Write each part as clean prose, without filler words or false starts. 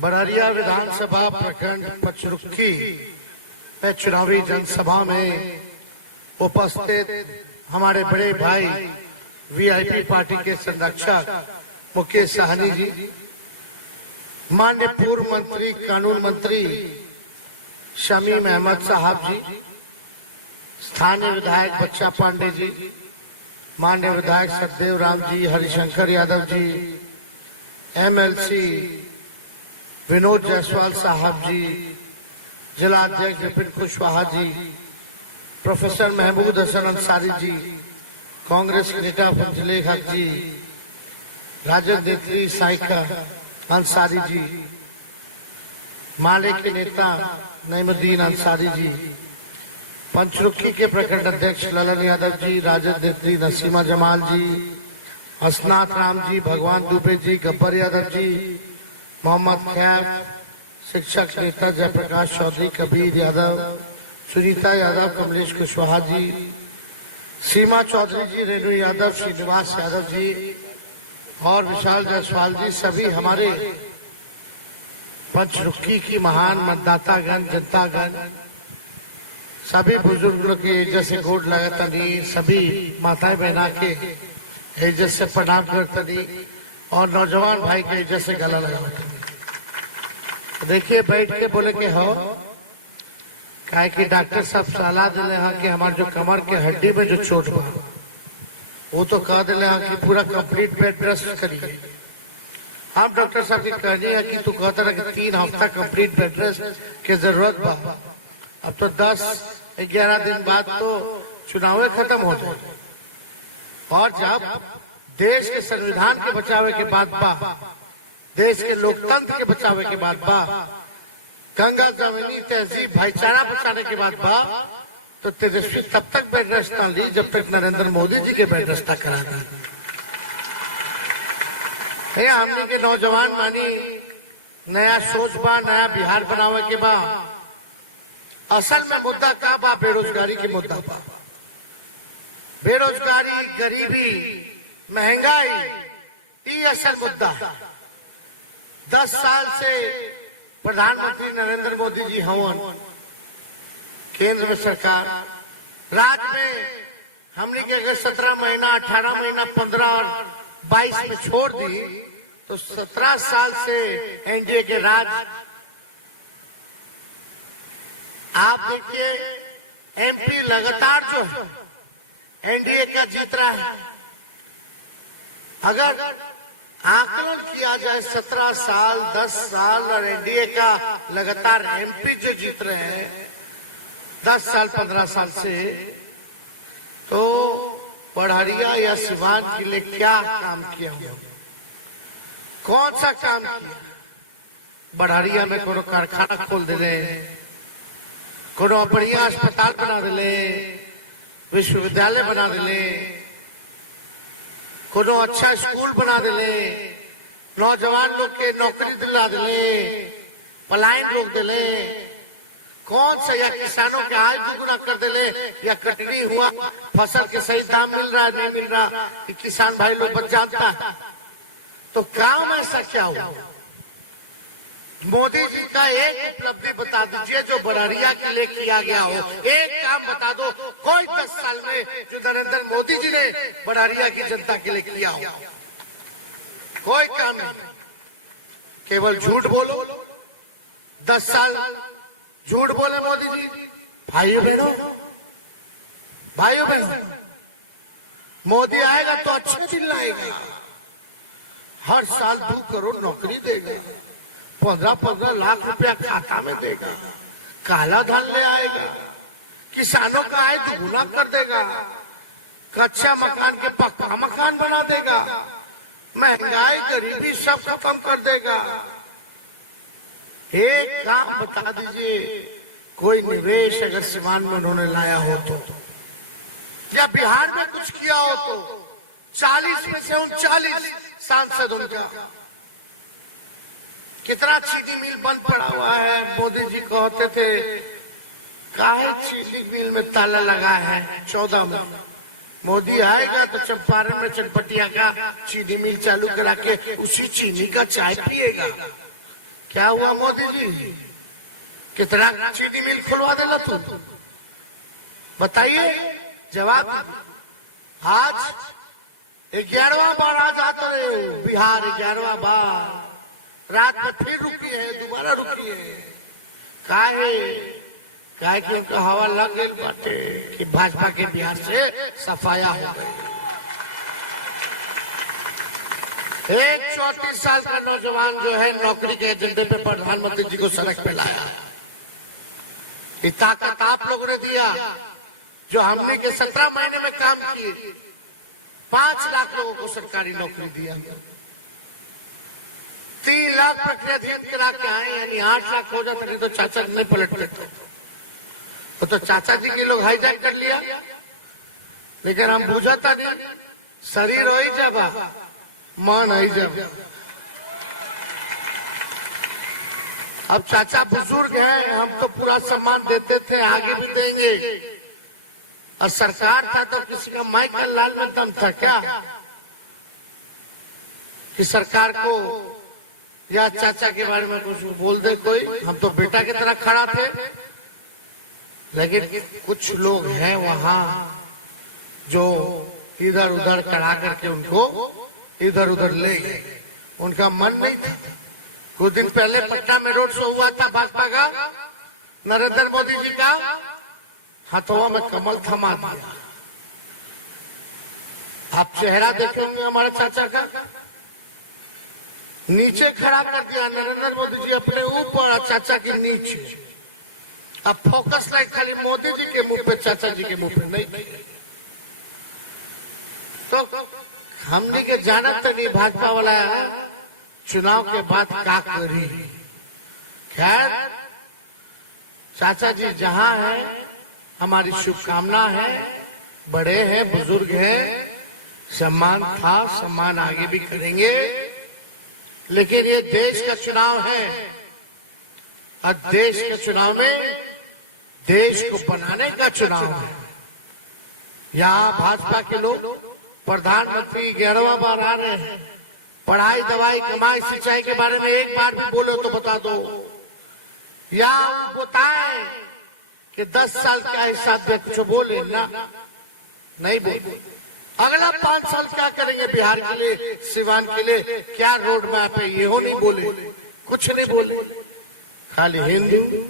बड़हरिया विधानसभा प्रखंड पचरुखी में चुनावी जनसभा में उपस्थित हमारे बड़े भाई वीआईपी पार्टी के संरक्षक मुकेश साहनी जी, माननीय पूर्व मंत्री कानून मंत्री शमीम अहमद साहब जी, स्थानीय विधायक बच्चा पांडे जी, माननीय विधायक सतदेव राम जी, हरिशंकर यादव जी, एमएलसी विनोद जायसवाल साहब जी, जिला अध्यक्ष विपिन कुशवाहा जी, प्रोफेसर महमूद हसन अंसारी जी, कांग्रेस नेता फजले हक जी, राजद नेत्री साइका अंसारी जी, माले के नेता नईमुद्दीन अंसारी जी, पंचरुखी के प्रखंड अध्यक्ष ललन यादव जी, राजद नेत्री नसीमा जमाल जी, असनाथ राम जी, भगवान दुबे जी, गब्बर यादव जी, मोहम्मद खैर, शिक्षक नेता जयप्रकाश चौधरी, कबीर यादव, सुनीता यादव, कमलेश कुशवाहा जी, सीमा चौधरी जी, रेणु यादव, श्रीनिवास यादव जी और विशाल जायसवाल जी, सभी हमारे पंचरुखी की महान मतदातागण, जनतागण, सभी बुजुर्गों की इज्जत से गोड लगातनी, सभी माताएं बहना के इज्जत से प्रणाम करतनी और नौजवान भाई के इज्जत से गला लगातनी। देखिए, बैठ के बोले के हो काहे कि डॉक्टर साहब सलाह दिले हैं कि हमारे जो कमर के हड्डी में जो चोट बा वो तो कह दिले हैं कि पूरा कंप्लीट बेड रेस्ट करिए। हम डॉक्टर साहब की कहनी है कि तू कहता रहा कि 3 हफ्ता कंप्लीट बेड रेस्ट की जरूरत बा। अब तो 10-11 दिन बाद तो चुनाव खत्म हो जाए और जब देश के संविधान के बचावे के बाद बा, देश के लोकतंत्र के बचावे के बाद बा, गंगा जमीनी तहजीब भाईचारा बचाने के बाद बा, तो तेजस्वी तब तक बेड रेस्ट ना ली जब तक नरेंद्र मोदी जी के बेड रेस्ट करा दी। हमने के नौजवान मानी नया सोच बा, नया बिहार बनावे के बा। असल में मुद्दा का बा? बेरोजगारी के मुद्दा बा। बेरोजगारी, गरीबी, महंगाई, ये असल मुद्दा है। 10 साल से प्रधानमंत्री नरेंद्र मोदी जी हवन, केंद्र में सरकार, राज्य में हमने के अगर 17 महीना, 18 महीना, 15 और 22 में छोड़ दी तो 17 साल से एनडीए के राज। आप देखिए, एमपी लगातार जो है एनडीए का जीत रहा है। अगर आकलन किया जाए 17 साल, 10 साल और एनडीए का लगातार एमपी जो जीत रहे हैं 10 साल, 15 साल से, तो बड़हरिया या सिवान के लिए क्या काम किया हुआ? कौन सा काम किया? बड़हरिया में कोनो कारखाना खोल दिले, कोनो बढ़िया अस्पताल बना दिले, विश्वविद्यालय बना दिले, कोनो अच्छा स्कूल बना दिले, नौजवान लोग के नौकरी दिला दिले, पलायन रोक दिले। कौन सा? या किसानों के आय दुगुना कर दिले, या कटनी हुआ, फसल के सही दाम मिल रहा है नहीं मिल रहा, कि किसान भाई लोग बच जाता है। तो काम ऐसा क्या हुआ? मोदी जी का एक उपलब्धि बता दीजिए जो बड़हरिया के लिए किया गया हो। एक काम बता दो कोई 10 साल में जो नरेंद्र मोदी जी ने बड़हरिया की जनता के लिए किया हो। कोई काम नहीं, केवल झूठ बोलो। 10 साल झूठ बोले मोदी जी। भाइयों बहनों, मोदी आएगा तो अच्छे दिन लाएगा। हर साल 2 करोड़ नौकरी देगा, 15-15 लाख रुपया खाता में देगा, काला धन ले आएगा, किसानों का आय दुगुना कर देगा, कच्चा मकान के पक्का मकान बना देगा, महंगाई, गरीबी सब खत्म कर देगा। एक काम बता दीजिए, कोई निवेश अगर सिवान में उन्होंने लाया हो तो, या बिहार में कुछ किया हो तो। 40 में से 39 सांसद उनका। कितना चीनी मिल बंद पड़ा हुआ है। मोदी जी कहते थे काहे चीनी मिल में ताला लगा है 14 में। मोदी आएगा तो चंपारण में चनपटिया का चीनी मिल चालू करा के उसी चीनी का चाय पिएगा। क्या हुआ मोदी जी, कितना चीनी मिल खुलवा देला तुम, बताइए जवाब। आज 11वां बार आज आते रहे बिहार, 11वां बार रात में फिर रुकी है, दोबारा रुकी है। काहे कि उनका हवा लग गई बाटे कि भाजपा के बिहार से सफाया हो गई। एक 34 साल का नौजवान जो है नौकरी के एजेंडे पे प्रधानमंत्री जी को सड़क पे लाया। ये ताकत आप लोगों ने दिया जो हमने के 17 महीने में काम किए। 5 लाख लोगों को सरकारी नौकरी दिया, 3 लाख प्रक्रियाधीन करा के आए, यानी 8 लाख हो जाता, नहीं तो चाचा नहीं पलटते तो चाचा जी के लोग हाईजैक कर लिया। लेकिन हम बुझाता नहीं, शरीर वही जब मन ही जब। अब चाचा बुजुर्ग हैं, हम तो पूरा सम्मान देते थे, आगे भी देंगे। और सरकार था तो किसी का माइकल लाल में दम था क्या कि सरकार को या चाचा के बारे में कुछ बोल दे कोई? हम तो बेटा की तरह खड़ा थे। लेकिन कुछ लोग हैं वहां जो इधर उधर करा करके उनको इधर उधर ले गए, उनका मन नहीं था। कुछ दिन पहले पटना में रोड शो हुआ था भाजपा का, नरेंद्र मोदी जी का, हाथों में कमल थमा दिया। आप चेहरा देखेंगे हमारे चाचा का, नीचे खड़ा कर दिया नरेंद्र मोदी जी अपने ऊपर और चाचा के नीचे। अब फोकस लाइट खाली मोदी जी के मुंह पे, चाचा जी के मुंह पे नहीं। तो हमने के जाना तो नहीं भाजपा वाला चुनाव के बाद क्या करी। खैर चाचा जी जहां है हमारी शुभकामना है, बड़े हैं, बुजुर्ग हैं, सम्मान था, सम्मान आगे भी करेंगे। लेकिन ये देश का चुनाव है और देश के चुनाव में देश को बनाने का चुनाव है। यहाँ भाजपा के लोग प्रधानमंत्री 11वां बार आ रहे हैं, पढ़ाई दवाई कमाई सिंचाई के बारे में एक बार भी बोलो तो बता दो, या बताएं कि 10 साल क्या हिसाब दे, कुछ बोले ना, नहीं बोले। अगला 5 साल क्या करेंगे बिहार के लिए, सिवान के लिए, क्या रोड मैप है, ये हो नहीं बोले, कुछ नहीं बोले। खाली हिंदू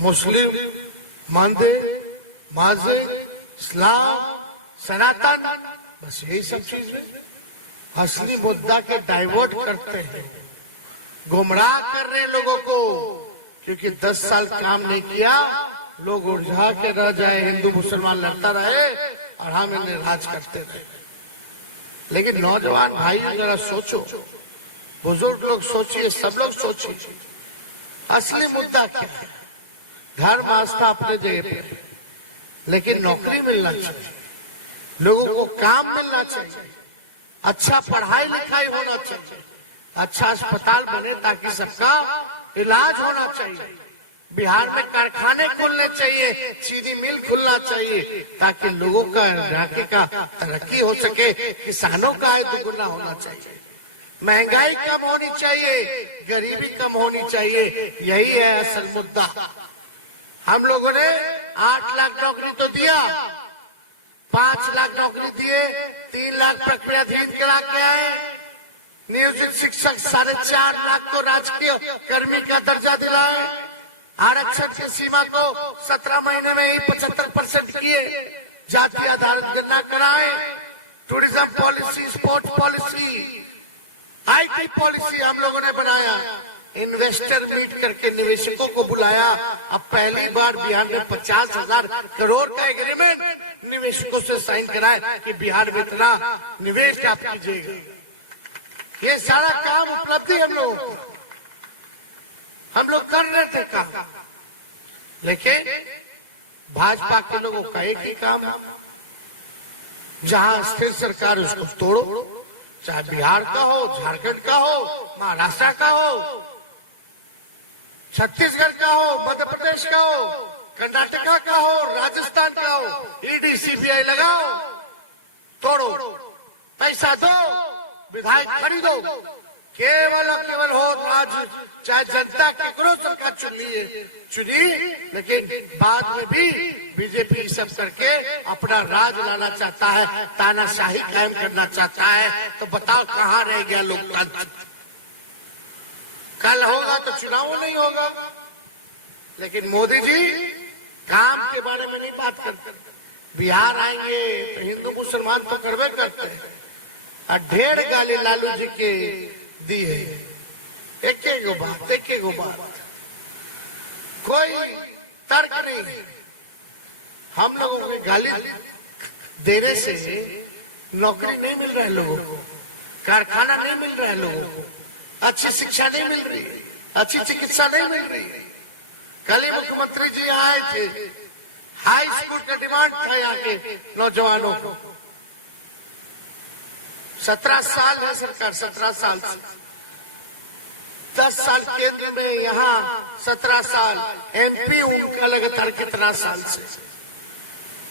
मुस्लिम मंदिर मस्जिद इस्लाम सनातन, बस यही सब चीज है। असली मुद्दा के डाइवर्ट करते हैं, गुमराह कर रहे हैं लोगों को, क्योंकि 10 साल काम नहीं किया, लोग उलझा के रह जाए, हिंदू मुसलमान लड़ता रहे और हम इन्हें राज करते रहे। लेकिन नौजवान भाई जरा सोचो, बुजुर्ग लोग सोचिए, सब लोग सोचिए, असली मुद्दा क्या है। धर्म आस्था अपने जगह पे, लेकिन नौकरी मिलना चाहिए, लोगों को काम मिलना चाहिए, अच्छा पढ़ाई लिखाई होना चाहिए, अच्छा अस्पताल बने ताकि सबका इलाज होना चाहिए। बिहार में कारखाने खुलने चाहिए, चीनी मिल खुलना चाहिए ताकि लोगों का इलाके का तरक्की हो सके, किसानों का आय दुगुना होना चाहिए, महंगाई कम होनी चाहिए, गरीबी कम होनी चाहिए। यही है असल मुद्दा। हम लोगों ने 8 लाख नौकरी तो दिया, 5 लाख नौकरी दिए, 3 लाख प्रक्रियाधीन करा के आए, नियोजित शिक्षक 4.5 लाख को राजकीय कर्मी का दर्जा दिलाए, आरक्षण की सीमा को 17 महीने में ही 75% किए, जाति आधारित गणना कराए, tourism policy, sports policy, IT policy हम लोगों ने बनाया, इन्वेस्टर मीट करके निवेशकों को बुलाया। अब पहली बार बिहार में 50,000 करोड़ का एग्रीमेंट निवेशकों से साइन कराए कि बिहार में इतना निवेश आप कीजिएगा। ये सारा काम उपलब्धि हम लोग कर रहे थे काम, लेकिन भाजपा के लोगों का एक ही काम है, जहां स्थिर सरकार उसको तोड़ो, चाहे बिहार का हो, झारखंड का हो, महाराष्ट्र का हो, छत्तीसगढ़ का हो, मध्य प्रदेश का हो, कर्नाटका का हो, राजस्थान का हो, ED CBI लगाओ, तोड़ो, पैसा दो, विधायक खरीदो, केवल और केवल हो आज चाहे जनता केकरो सरकार चुनी, लेकिन बाद में भी बीजेपी सब करके अपना राज लाना चाहता है, तानाशाही कायम करना चाहता है। तो बताओ कहाँ रह गया लोकतंत्र? कल होगा तो चुनाव नहीं होगा, लेकिन मोदी जी काम के बारे में नहीं बात करते। बिहार आएंगे तो हिंदू मुसलमान तो करवे करते हैं, और ढेर गाली लालू जी के दी है। एक बात, कोई तर्क नहीं। हम लोगों को गाली देने से नौकरी नहीं मिल रहा है लोगों को, कारखाना नहीं मिल रहा है लोगों को, अच्छी शिक्षा नहीं मिल रही, अच्छी चिकित्सा नहीं मिल रही। कल ही मुख्यमंत्री जी आए थे, हाई स्कूल का डिमांड था यहाँ के नौजवानों को। 17 साल है सरकार, 17 साल से 10 साल केंद्र में, यहाँ 17 साल एमपी उनका लगातार कितना साल से।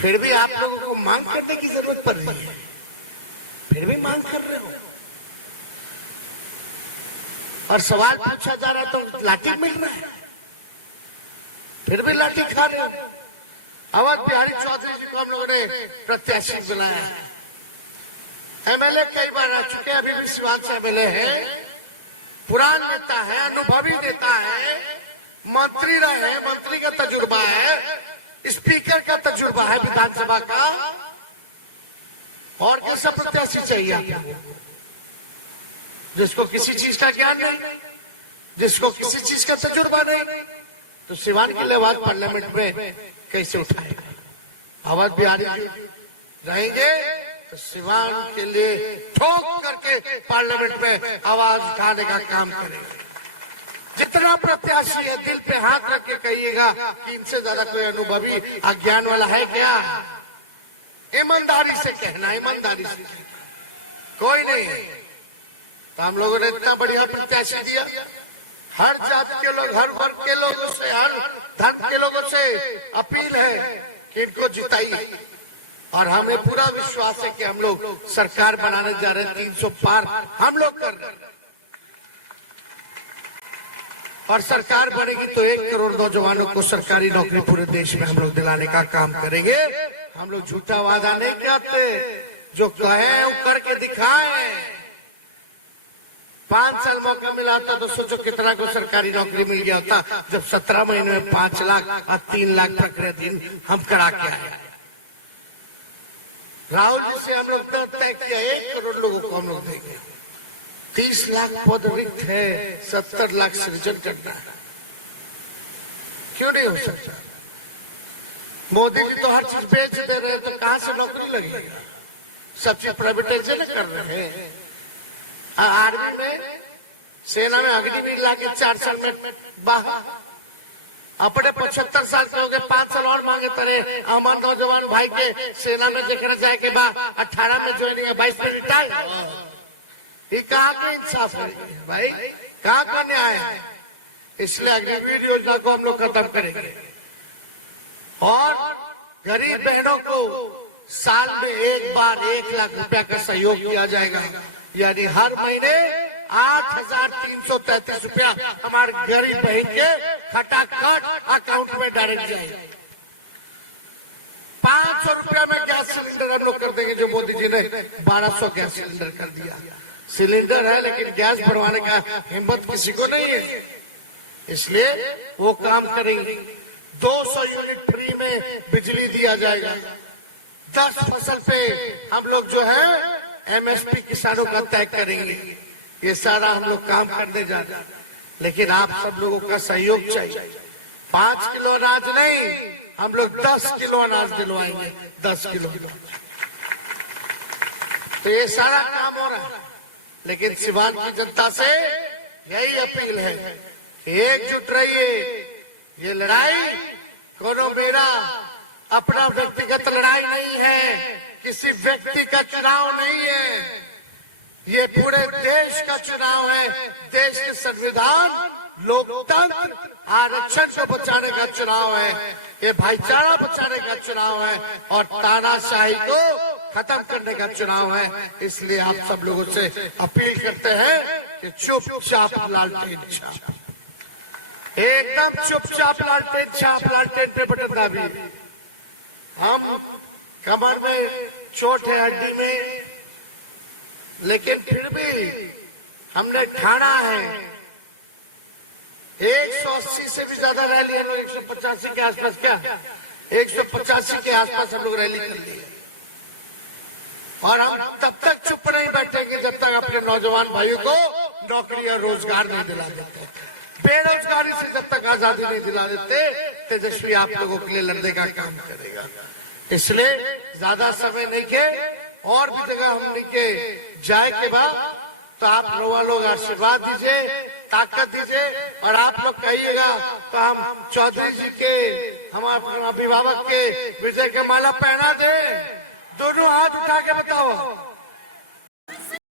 फिर भी आप लोगों को मांग करने की जरूरत पड़ रही है, फिर भी मांग कर रहे हो। और सवाल पूछा जा रहा है तो लाठी मिल रहा है, फिर भी लाठी खा रहे हो। अवध बिहारी चौधरी जी को हम लोगों ने प्रत्याशी बनाया है, एमएलए कई बार आ चुके हैं, अभी भी सिवान से एमएलए है, पुरान नेता है, अनुभवी नेता है, मंत्री रहे, मंत्री का तजुर्बा है, स्पीकर का तजुर्बा है विधानसभा का। और कैसा प्रत्याशी चाहिए आपको? जिसको किसी चीज का ज्ञान नहीं, जिसको किसी चीज का तजुर्बा नहीं, तो सिवान की आवाज पार्लियामेंट में कैसे उठाएगा? अवध बिहारी जी रहेंगे तो सिवान के लिए ठोक करके पार्लियामेंट में आवाज उठाने का काम करेंगे। जितना प्रत्याशी है दिल पे हाथ रख के कहिएगा कि इनसे ज्यादा कोई अनुभवी अज्ञान वाला है क्या? ईमानदारी से कहना, ईमानदारी से कोई नहीं है। तो हम लोगों ने इतना बढ़िया प्रत्याशी दिया, हर जाति के लोग, हर वर्ग के लोगों से, हर धर्म के लोगों से अपील है कि इनको जिताइए। और हमें पूरा विश्वास है कि हम लोग सरकार बनाने जा रहे हैं, 300 पार हम लोग कर रहे हैं। और सरकार बनेगी तो 1 करोड़ नौजवानों को सरकारी नौकरी पूरे देश में हम लोग दिलाने का काम करेंगे। हम लोग झूठा वादा नहीं करते, जो कहे वो करके दिखाए। 5 साल मौका मिला था तो सोचो कितना को सरकारी नौकरी मिल गया था, जब 17 महीने में 5 लाख और 3 लाख प्रक्रिया दिन हम करा के आए। राहुल जी से हम लोग तय किया 1 करोड़ लोगों को हम लोग देंगे। 30 लाख पद रिक्त है, 70 लाख सृजन करना है। क्यों नहीं हो सकता? मोदी जी तो हर चीज बेच दे रहे हैं, तो कहां से नौकरी लगेगी? सब चीज प्राइवेटाइजेशन कर रहे हैं। आर्मी में, सेना में अग्निवीर लाके 4 साल में बाहर, अपने 75 साल के हो गए, 5 साल और मांगे तरे। हमारे नौजवान भाई के सेना में देखने जाए के बाद 18 में ज्वाइनिंग, 22 में रिटायर। ये कहाँ का इंसाफ है भाई? कहाँ का न्याय है? इसलिए अग्निवीर योजना को हम लोग खत्म करेंगे और गरीब बहनों को साल में एक बार 1 लाख रुपया का सहयोग किया जाएगा। यानी हर महीने 8,333 रुपया हमारे गरीब बहन के खटाखट अकाउंट में डायरेक्ट जाएगा। 500 रुपया में गैस सिलेंडर हम लोग कर देंगे, जो मोदी जी ने 1200 गैस सिलेंडर कर दिया। सिलेंडर है लेकिन गैस भरवाने का हिम्मत किसी को नहीं है, इसलिए वो काम करेंगे। 200 यूनिट फ्री में बिजली दिया जाएगा। 10 फसल पे हम लोग जो है एमएसपी किसानों का तय करेंगे। ये सारा हम लोग काम करने जा रहे हैं, लेकिन आप सब लोगों का सहयोग चाहिए। 5 किलो अनाज नहीं, हम लोग 10 किलो अनाज दिलवाएंगे, 10 किलो। तो ये सारा काम हो रहा है, लेकिन सिवान की जनता से यही अपील है कि एकजुट रहिए। ये लड़ाई कोनो मेरा अपना व्यक्तिगत लड़ाई नहीं है, किसी व्यक्ति का चुनाव नहीं है, ये पूरे देश का चुनाव है। देश के संविधान, लोकतंत्र, आरक्षण को बचाने का चुनाव है, ये भाईचारा बचाने का चुनाव है और तानाशाही को खत्म करने का चुनाव है। इसलिए आप सब लोगों से अपील करते हैं कि चुपचाप लालटेन छाप, एकदम चुपचाप लालटेन छाप, लालटेन पे बटन दाबी। हम कमर में चोट है, हड्डी में, लेकिन फिर भी हमने ठाना है 180 से भी ज्यादा रैली है, 185 के आसपास, क्या 185 के आसपास हम लोग रैली कर ली है। और हम तब तक चुप नहीं बैठेंगे जब तक अपने नौजवान भाइयों को नौकरी और रोजगार नहीं दिला देते, बेरोजगारी से जब तक आजादी नहीं दिला देते, तेजस्वी आप लोगों के लिए लड़ने का काम करेगा। इसलिए ज्यादा समय नहीं के, और भी जगह हम नहीं के जाए के बाद तो आप लोग आशीर्वाद दीजिए, ताकत दीजिए, और आप लोग कहिएगा तो हम चौधरी जी के, हमारे अभिभावक के विजय के माला पहना दे। दोनों हाथ उठा के बताओ।